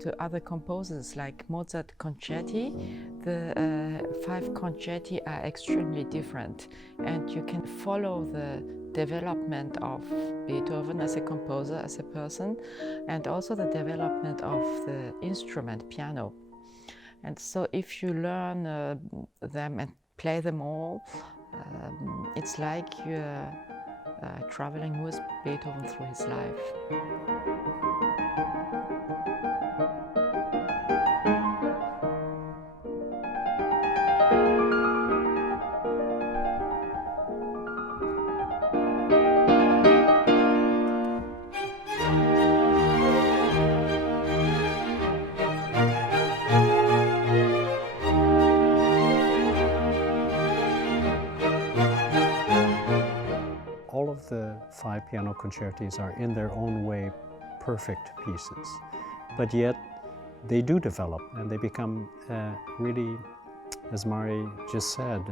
To other composers like Mozart concerti, the 5 concerti are extremely different, and you can follow the development of Beethoven as a composer, as a person, and also the development of the instrument, piano. And so if you learn them and play them all, it's like you're traveling with Beethoven through his life. The 5 piano concertis are in their own way perfect pieces, but yet they do develop and they become really, as Mari just said,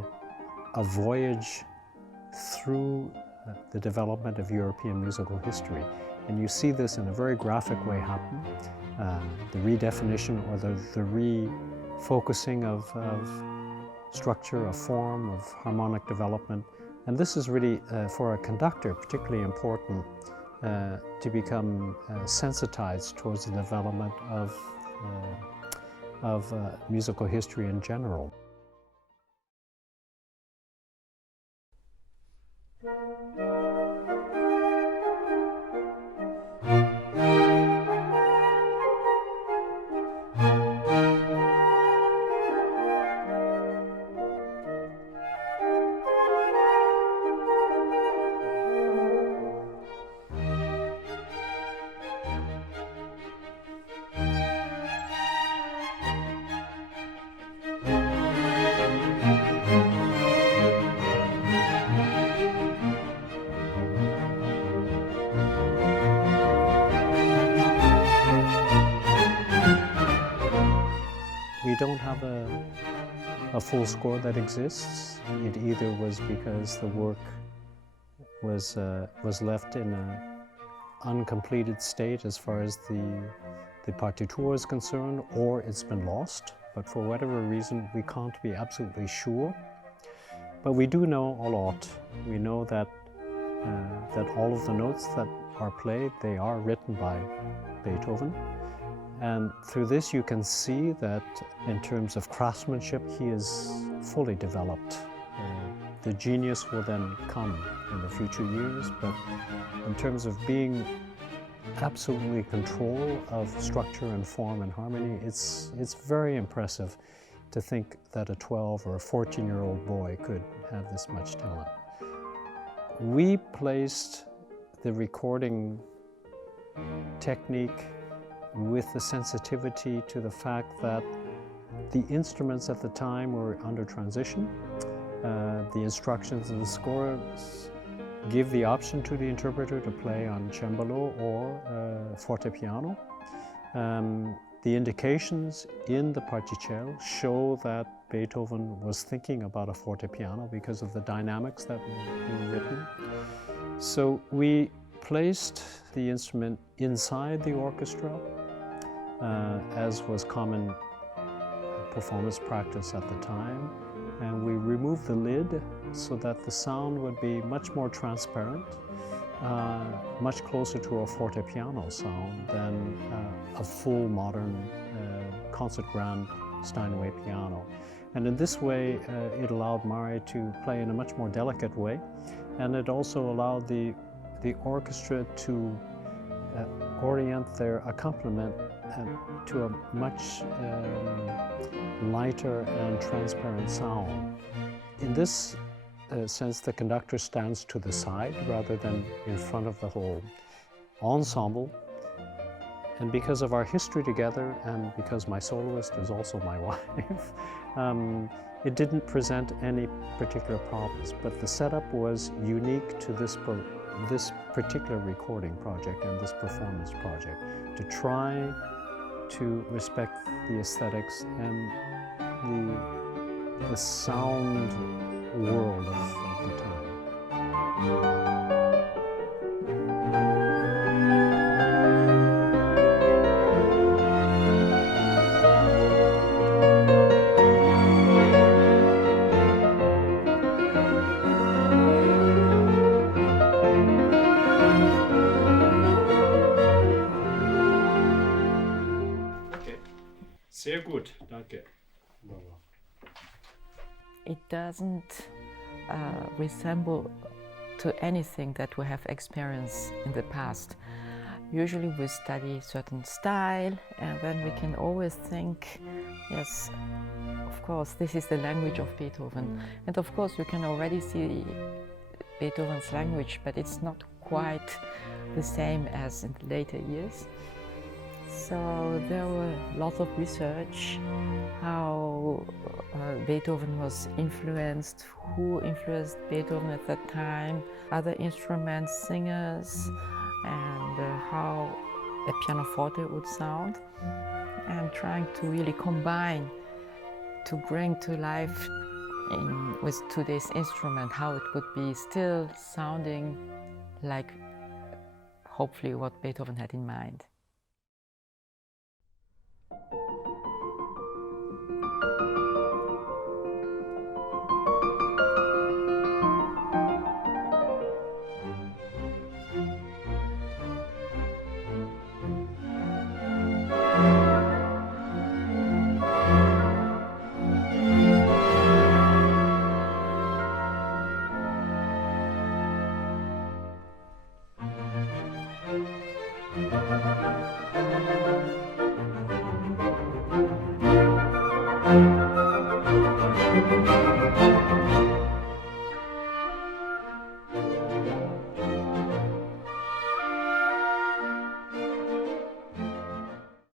a voyage through the development of European musical history. And you see this in a very graphic way happen, the redefinition or the refocusing of structure, of form, of harmonic development. And this is really, for a conductor, particularly important to become sensitized towards the development of musical history in general. We don't have a full score that exists. It either was because the work was left in an uncompleted state as far as the partitur is concerned, or it's been lost. But for whatever reason, we can't be absolutely sure. But we do know a lot. We know that all of the notes that are played, they are written by Beethoven. And through this you can see that in terms of craftsmanship, he is fully developed. The genius will then come in the future years, but in terms of being absolutely in control of structure and form and harmony, it's very impressive to think that a 12 or a 14-year-old boy could have this much talent. We placed the recording technique with the sensitivity to the fact that the instruments at the time were under transition. The instructions in the scores give the option to the interpreter to play on cembalo or fortepiano. The indications in the particello show that Beethoven was thinking about a fortepiano because of the dynamics that were written. So we placed the instrument inside the orchestra, as was common performance practice at the time, and we removed the lid so that the sound would be much more transparent, much closer to a fortepiano sound than a full modern concert grand Steinway piano. And in this way, it allowed Mari to play in a much more delicate way, and it also allowed the orchestra to orient their accompaniment to a much lighter and transparent sound. In this sense, the conductor stands to the side rather than in front of the whole ensemble. And because of our history together, and because my soloist is also my wife, it didn't present any particular problems. But the setup was unique to this particular recording project and this performance project, to try to respect the aesthetics and the sound world of the time. Sehr gut, danke. It doesn't resemble to anything that we have experienced in the past. Usually we study certain style, and then we can always think, yes, of course, this is the language of Beethoven. And of course you can already see Beethoven's language, but it's not quite the same as in the later years. So there were lots of research how Beethoven was influenced, who influenced Beethoven at that time, other instruments, singers, and how a pianoforte would sound, and trying to really combine, to bring to life with today's instrument, how it would be still sounding like hopefully what Beethoven had in mind.